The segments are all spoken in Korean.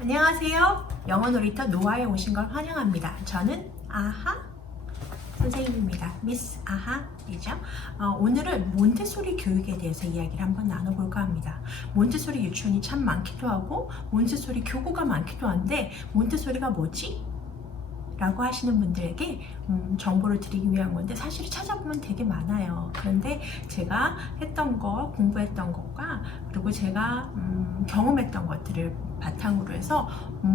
안녕하세요. 영어 놀이터 노아에 오신 걸 환영합니다. 저는 아하 선생님입니다. 미스 아하이죠. 오늘은 몬테소리 교육에 대해서 이야기를 한번 나눠볼까 합니다. 몬테소리 유치원이 참 많기도 하고 몬테소리 교구가 많기도 한데 몬테소리가 뭐지? 라고 하시는 분들에게 정보를 드리기 위한 건데 사실 찾아보면 되게 많아요. 그런데 제가 했던 거, 공부했던 것과 그리고 제가 경험했던 것들을 바탕으로 해서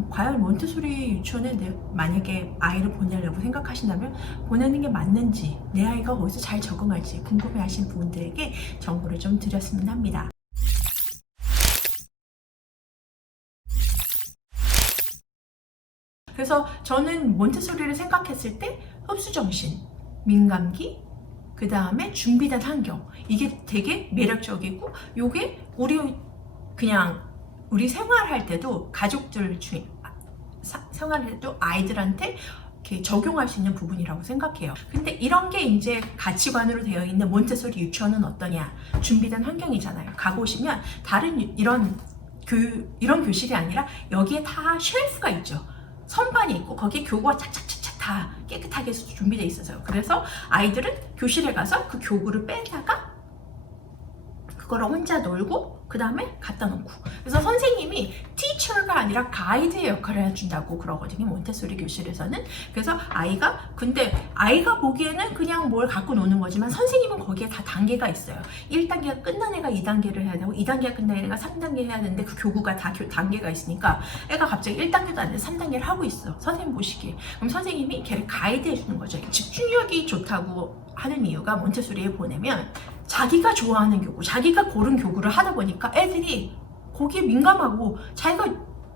과연 몬테소리 유치원에 만약에 아이를 보내려고 생각하신다면 보내는 게 맞는지, 내 아이가 거기서 잘 적응할지 궁금해하신 분들에게 정보를 좀 드렸으면 합니다. 그래서 저는 몬테소리를 생각했을 때 흡수정신, 민감기, 그 다음에 준비된 환경, 이게 되게 매력적이고 요게 우리 생활할 때도 가족들 중에 생활할 때도 아이들한테 이렇게 적용할 수 있는 부분이라고 생각해요. 근데 이런 게 이제 가치관으로 되어 있는 몬테소리 유치원은 어떠냐? 준비된 환경이잖아요. 가보시면 다른 이런 교실이 아니라 여기에 다 쉘프가 있죠. 선반이 있고 거기에 교구가 착착착착 다 깨끗하게 준비되어 있어서요. 그래서 아이들은 교실에 가서 그 교구를 빼다가 그거를 혼자 놀고 그 다음에 갖다 놓고, 그래서 선생님이 티처가 아니라 가이드의 역할을 해준다고 그러거든요, 몬테소리 교실에서는. 그래서 근데 아이가 보기에는 그냥 뭘 갖고 노는 거지만 선생님은 거기에 다 단계가 있어요. 1단계가 끝난 애가 2단계를 해야 되고 2단계가 끝난 애가 3단계 해야 되는데 그 교구가 다 단계가 있으니까 애가 갑자기 1단계도 안 돼 3단계를 하고 있어, 선생님 보시기에. 그럼 선생님이 걔를 가이드 해주는 거죠. 집중력이 좋다고 하는 이유가 몬테소리에 보내면 자기가 좋아하는 교구, 자기가 고른 교구를 하다 보니까 애들이 거기에 민감하고 자기가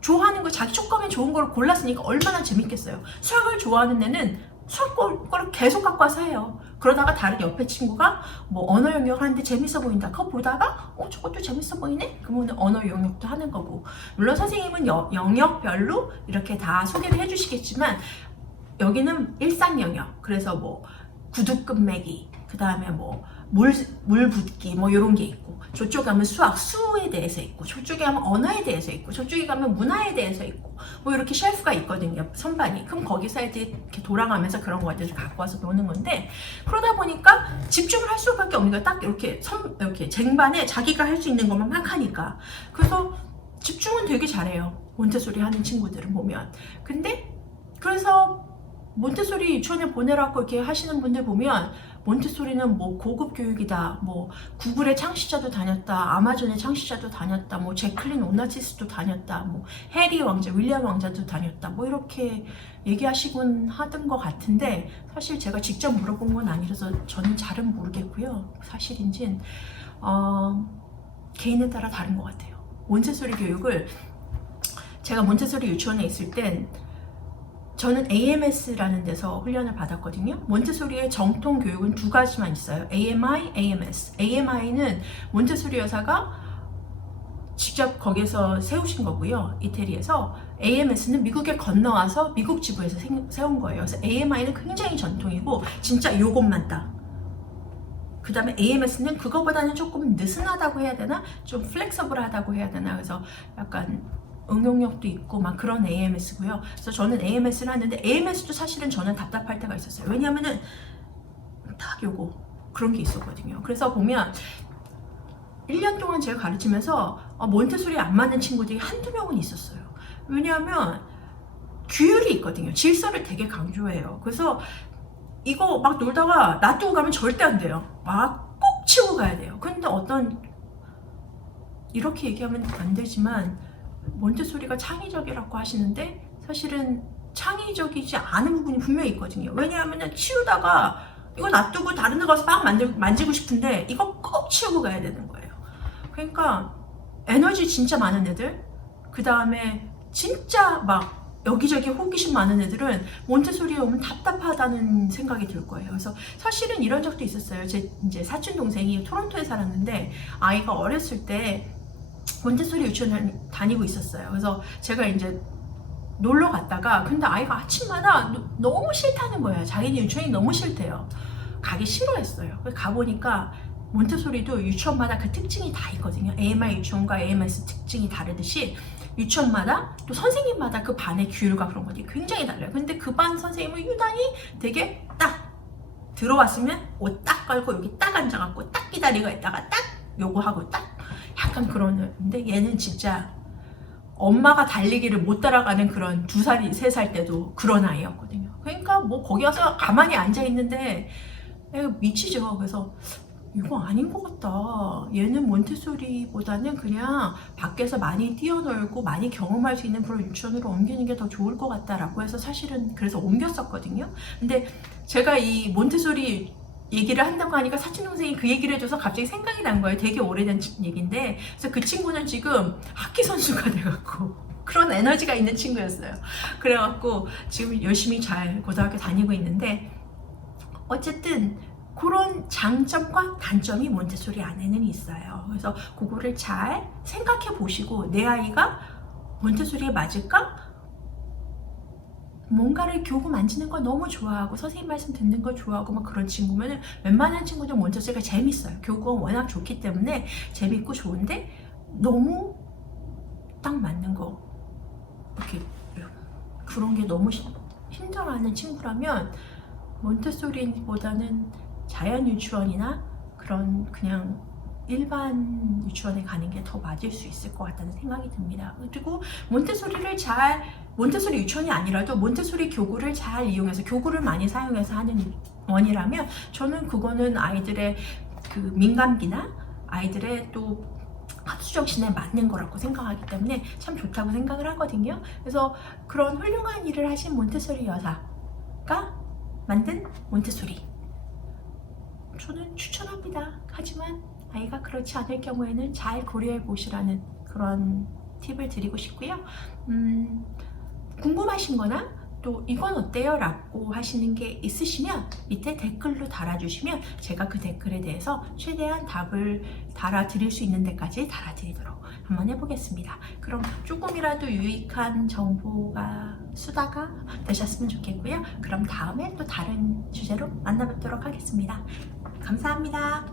좋아하는 거, 자기 촉감에 좋은 걸 골랐으니까 얼마나 재밌겠어요. 수학을 좋아하는 애는 수학 거를 계속 갖고 와서 해요. 그러다가 다른 옆에 친구가 뭐 언어 영역 하는데 재밌어 보인다. 그거 보다가 저것도 재밌어 보이네? 그러면 언어 영역도 하는 거고. 물론 선생님은 영역별로 이렇게 다 소개를 해주시겠지만 여기는 일상 영역, 그래서 뭐 구두 끝매기, 그 다음에 뭐 물 붓기 뭐 이런 게 있고, 저쪽에 가면 수에 대해서 있고, 저쪽에 가면 언어에 대해서 있고, 저쪽에 가면 문화에 대해서 있고, 뭐 이렇게 쉘프가 있거든요, 선반이. 그럼 거기서 애들이 이렇게 돌아가면서 그런 것들을 갖고 와서 노는 건데, 그러다 보니까 집중을 할 수밖에 없는 거예요. 딱 이렇게 쟁반에 자기가 할 수 있는 것만 막 하니까. 그래서 집중은 되게 잘해요, 몬테소리 하는 친구들은 보면. 근데 그래서 몬테소리 유치원에 보내라고 이렇게 하시는 분들 보면 몬테소리는 뭐 고급 교육이다, 뭐 구글의 창시자도 다녔다, 아마존의 창시자도 다녔다, 뭐 제클린 오나시스도 다녔다, 뭐 해리 왕자, 윌리엄 왕자도 다녔다, 뭐 이렇게 얘기하시곤 하던 것 같은데, 사실 제가 직접 물어본 건 아니라서 저는 잘은 모르겠고요. 사실인진 개인에 따라 다른 것 같아요. 몬테소리 교육을 제가 몬테소리 유치원에 있을 땐 저는 AMS라는 데서 훈련을 받았거든요. 몬테소리의 정통 교육은 두 가지만 있어요. AMI, AMS. AMI는 몬테소리 여사가 직접 거기에서 세우신 거고요, 이태리에서. AMS는 미국에 건너와서 미국 지부에서 세운 거예요. 그래서 AMI는 굉장히 전통이고 진짜 요것만 딱. 그 다음에 AMS는 그거보다는 조금 느슨하다고 해야 되나? 좀 플렉서블하다고 해야 되나? 그래서 약간 응용력도 있고 막 그런 AMS고요. 그래서 저는 AMS를 하는데 AMS도 사실은 저는 답답할 때가 있었어요. 왜냐하면은 딱 요거 그런 게 있었거든요. 그래서 보면 1년 동안 제가 가르치면서 몬테소리에 안 맞는 친구들이 한두 명은 있었어요. 왜냐하면 규율이 있거든요. 질서를 되게 강조해요. 그래서 이거 막 놀다가 놔두고 가면 절대 안 돼요. 막 꼭 치고 가야 돼요. 근데 이렇게 얘기하면 안 되지만 몬테소리가 창의적이라고 하시는데 사실은 창의적이지 않은 부분이 분명히 있거든요. 왜냐하면 치우다가 이거 놔두고 다른 데 가서 막 만지고 싶은데 이거 꼭 치우고 가야 되는 거예요. 그러니까 에너지 진짜 많은 애들, 그 다음에 진짜 막 여기저기 호기심 많은 애들은 몬테소리에 오면 답답하다는 생각이 들 거예요. 그래서 사실은 이런 적도 있었어요. 제 이제 사촌 동생이 토론토에 살았는데 아이가 어렸을 때 몬테소리 유치원을 다니고 있었어요. 그래서 제가 이제 놀러 갔다가 근데 아이가 아침마다 너무 싫다는 거예요. 자기네 유치원이 너무 싫대요. 가기 싫어했어요. 그래서 가보니까 몬테소리도 유치원마다 그 특징이 다 있거든요. AMI 유치원과 AMS 특징이 다르듯이 유치원마다 또 선생님마다 그 반의 규율과 그런 것들이 굉장히 달라요. 근데 그 반 선생님은 유난히 되게 딱 들어왔으면 옷 딱 걸고 여기 딱 앉아갖고 딱 기다리고 있다가 딱 요구하고 딱 약간 그러는데 얘는 진짜 엄마가 달리기를 못 따라가는 그런 2살, 3살 때도 그런 아이였거든요. 그러니까 뭐 거기 와서 가만히 앉아있는데 미치죠. 그래서 이거 아닌 것 같다. 얘는 몬테소리보다는 그냥 밖에서 많이 뛰어놀고 많이 경험할 수 있는 그런 유치원으로 옮기는 게 더 좋을 것 같다라고 해서 사실은 그래서 옮겼었거든요. 근데 제가 이 몬테소리 얘기를 한다고 하니까 사촌동생이 그 얘기를 해줘서 갑자기 생각이 난 거예요. 되게 오래된 얘기인데 그래서 그 친구는 지금 하키 선수가 돼갖고 그런 에너지가 있는 친구였어요. 그래갖고 지금 열심히 잘 고등학교 다니고 있는데 어쨌든 그런 장점과 단점이 몬테소리 안에는 있어요. 그래서 그거를 잘 생각해 보시고 내 아이가 몬테소리에 맞을까? 뭔가를 교구 만지는 거 너무 좋아하고 선생님 말씀 듣는 거 좋아하고 막 그런 친구면은 웬만한 친구들 몬테소리가 재밌어요. 교구가 워낙 좋기 때문에 재밌고 좋은데 너무 딱 맞는 거 이렇게 그런 게 너무 힘들어하는 친구라면 몬테소리보다는 자연 유치원이나 그런 그냥 일반 유치원에 가는 게 더 맞을 수 있을 것 같다는 생각이 듭니다. 그리고 몬테소리 유치원이 아니라도 몬테소리 교구를 잘 이용해서 교구를 많이 사용해서 하는 원이라면 저는 그거는 아이들의 그 민감기나 아이들의 또 합수 정신에 맞는 거라고 생각하기 때문에 참 좋다고 생각을 하거든요. 그래서 그런 훌륭한 일을 하신 몬테소리 여사가 만든 몬테소리 저는 추천합니다. 하지만 아이가 그렇지 않을 경우에는 잘 고려해 보시라는 그런 팁을 드리고 싶고요. 궁금하신 거나 또 이건 어때요? 라고 하시는 게 있으시면 밑에 댓글로 달아주시면 제가 그 댓글에 대해서 최대한 답을 달아드릴 수 있는 데까지 달아드리도록 한번 해보겠습니다. 그럼 조금이라도 유익한 정보가 수다가 되셨으면 좋겠고요. 그럼 다음에 또 다른 주제로 만나뵙도록 하겠습니다. 감사합니다.